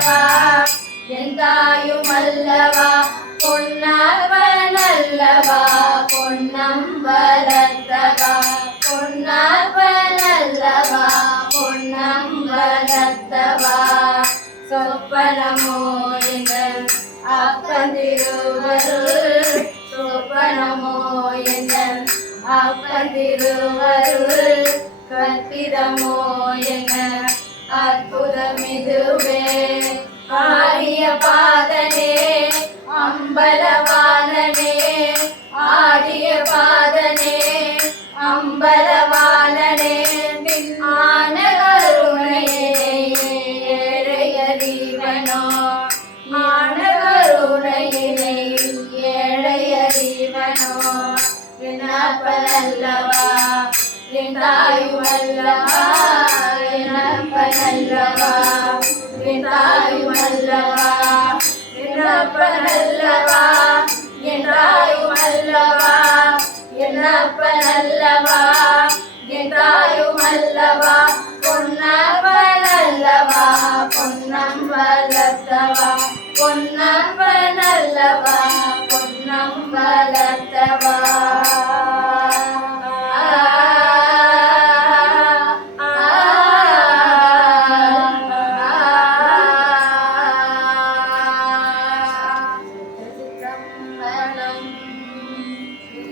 அல்லவா என் தாயும் அல்லவா பொன்னவனல்லவா பொன்னம் வளர்த்தவா பொன்னவனல்லவா பொன்னம் வளர்த்தவா சொப்பனமோ எங்கள் அப்பன் திருவருள் சொப்பனமோ எங்கள் அப்பன் திருவருள் கற்பிதமோ எங்கள் அற்புதமிதுவே ஆடிய பாதனே அம்பலவாணனே ஆடிய பாதனே அம்பலவாணனே ஆன கருணையே ஏழையறிவனோ ஆன கருணையினை ஏழையறிவனோ என் அப்பனல்லவா என் தாயும் அல்லவா என் அப்பனல்லவா என் தாயும் அல்லவா என் அப்பனல்லவா என் தாயும் அல்லவா என் அப்பனல்லவா என் தாயும் அல்லவா பொன்னவனல்லவா பொன்னம் வளர்த்தவா பொன்ன